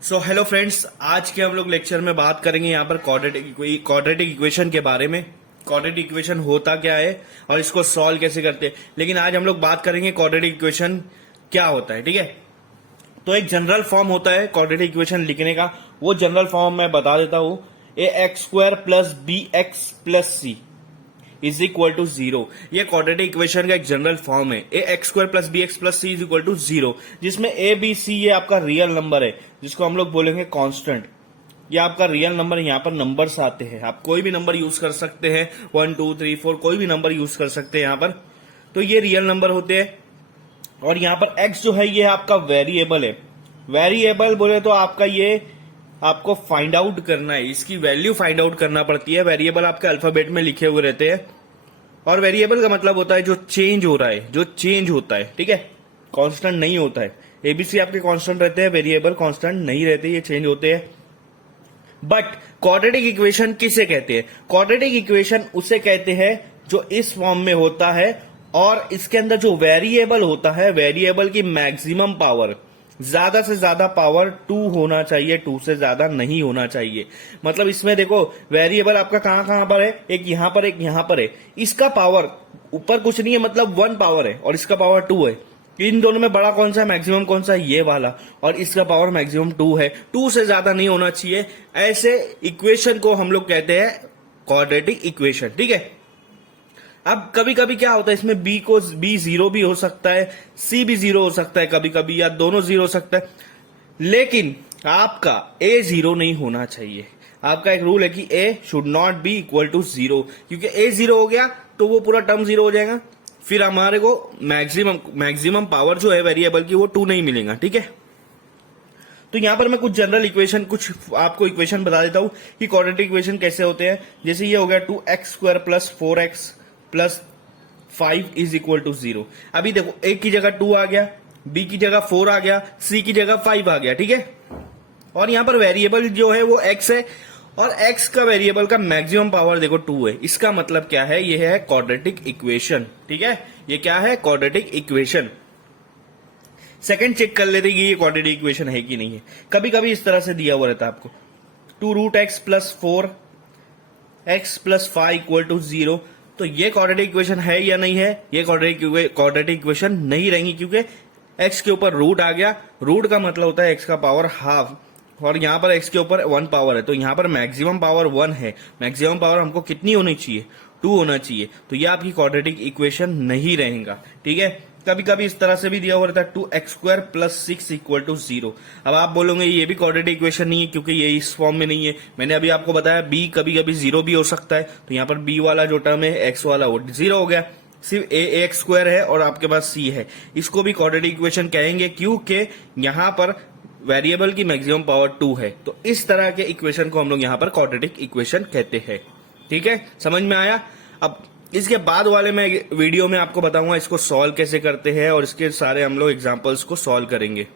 So hello friends, आज के हम लोग लेक्चर में बात करेंगे यहाँ पर क्वाड्रेटिक इक्वेशन के बारे में। क्वाड्रेटिक इक्वेशन होता क्या है और इसको सॉल्व कैसे करते हैं। लेकिन आज हम लोग बात करेंगे क्वाड्रेटिक इक्वेशन क्या होता है। ठीक है, तो एक जनरल फॉर्म होता है क्वाड्रेटिक इक्वेशन लिखने का। वो जनरल फॉर्म मैं बता देता हूँ। ax² plus bx plus C is equal to 0। ये क्वाड्रेटिक इक्वेशन का एक जनरल फॉर्म है। ax² plus bx plus C is equal to 0, जिसमें a b c ये आपका रियल नंबर है, जिसको हम लोग बोलेंगे कांस्टेंट। ये आपका रियल नंबर, यहाँ पर नंबर्स आते हैं, आप कोई भी नंबर यूज कर सकते हैं, 1 2 3 4 कोई भी नंबर यूज कर सकते हैं यहाँ पर। तो ये रियल नंबर होते हैं। और यहाँ पर x जो है ये आपका वेरिएबल है। वेरिएबल बोले तो आपका ये आपको फाइंड आउट करना है, इसकी वैल्यू फाइंड आउट करना पड़ती है। वेरिएबल आपके अल्फाबेट में लिखे हुए रहते हैं। और वेरिएबल का मतलब होता है जो चेंज हो रहा है, जो चेंज होता है। ठीक है, कांस्टेंट नहीं होता है। एबीसी आपके कांस्टेंट रहते हैं, वेरिएबल कांस्टेंट नहीं रहते, ये चेंज होते हैं। बट क्वाड्रेटिक इक्वेशन किसे कहते हैं? क्वाड्रेटिक इक्वेशन उसे कहते हैं जो इस फॉर्म में होता है और इसके अंदर जो वेरिएबल होता है, वेरिएबल की मैक्सिमम पावर, ज्यादा से ज्यादा पावर 2 होना चाहिए, 2 से ज्यादा नहीं होना चाहिए। मतलब इसमें देखो वेरिएबल आपका कहां कहां पर है, एक यहां पर, एक यहां पर है। इसका पावर ऊपर कुछ नहीं है, मतलब 1 पावर है और इसका पावर 2 है। इन दोनों में बड़ा कौन सा है, मैक्सिमम कौन सा है, ये वाला। और इसका पावर मैक्सिमम 2 है, 2 से ज्यादा नहीं होना चाहिए। ऐसे इक्वेशन को हम लोग कहते हैं क्वाड्रेटिक इक्वेशन। ठीक है, अब कभी कभी क्या होता है, इसमें b 0 भी हो सकता है, c भी 0 हो सकता है कभी कभी, या दोनों 0 हो सकता है। लेकिन आपका a 0 नहीं होना चाहिए। आपका एक रूल है कि a should not be equal to 0, क्योंकि a 0 हो गया तो वो पूरा टर्म 0 हो जाएगा। फिर हमारे को मैक्सिमम पावर जो है वेरिएबल की वो 2 नहीं मिलेगा। ठीक है, तो यहां पर मैं कुछ जनरल इक्वेशन, कुछ आपको इक्वेशन बता देता हूं कि क्वाड्रेटिक इक्वेशन कैसे होते हैं। जैसे ये हो गया 2x² plus 4x plus 5 is equal to 0। अभी देखो a की जगह 2 आ गया, b की जगह 4 आ गया, c की जगह 5 आ गया। ठीक है, और यहां पर वेरिएबल जो है वो x है और x का वेरिएबल का मैक्सिमम पावर देखो 2 है। इसका मतलब क्या है, ये है क्वाड्रेटिक इक्वेशन। ठीक है, ये क्या है, क्वाड्रेटिक इक्वेशन। सेकंड चेक कर लेते कि ये क्वाड्रेटिक इक्वेशन है कि नहीं है। कभी कभी इस तरह से दिया हुआ रहता है आपको 2√x plus 4x plus 5 equal to 0। तो ये क्वाड्रेटिक इक्वेशन है या नहीं है? ये क्वाड्रेटिक इक्वेशन नहीं रहेंगी, क्योंकि x के ऊपर रूट आ गया। रूट का मतलब होता है x का पावर हाफ, और यहां पर x के ऊपर 1 पावर है, तो यहां पर मैक्सिमम पावर 1 है। मैक्सिमम पावर हमको कितनी होनी चाहिए, 2 होना चाहिए। तो ये आपकी क्वाड्रेटिक इक्वेशन नहीं रहेगा। ठीक है, कभी कभी इस तरह से भी दिया हुआ रहता है 2x² प्लस 6 इक्वल टू 0। अब आप बोलोगे ये भी क्वाड्रेटिक इक्वेशन नहीं है, क्योंकि ये इस फॉर्म में नहीं है। मैंने अभी आपको बताया b कभी कभी 0 भी हो सकता है, तो यहाँ पर b वाला जो टर्म है, x वाला, वो 0 हो गया। सिर्फ ax² है और आपके पास c है, इसको भी क्वाड्रेटिक इक्वेशन कहेंगे, क्योंकि यहाँ पर वेरिएबल की मैक्सिमम पावर 2 है। तो इस तरह के इक्वेशन को हम लोग यहाँ पर क्वाड्रेटिक इक्वेशन कहते हैं। ठीक है, समझ में आया? अब इसके बाद वाले मैं वीडियो में आपको बताऊंगा इसको सॉल्व कैसे करते हैं, और इसके सारे हम लोग एग्जांपल्स को सॉल्व करेंगे।